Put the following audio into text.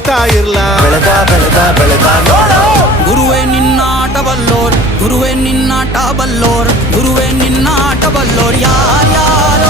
ಬರಿತಾ ಇರ್ಲಾ ಬೆಳೆದ ಬೆಳೆದ ಬೆಳೆದ ನೋಡೋ ಗುರುವೇ ನಿನ್ನಾಟ ಬಲ್ಲೋರ್, ಗುರುವೇ ನಿನ್ನಾಟ ಬಲ್ಲೋರ್, ಗುರುವೇ ನಿನ್ನಾಟ ಬಲ್ಲೋರ್ ಯಾರ್ಯಾರೋ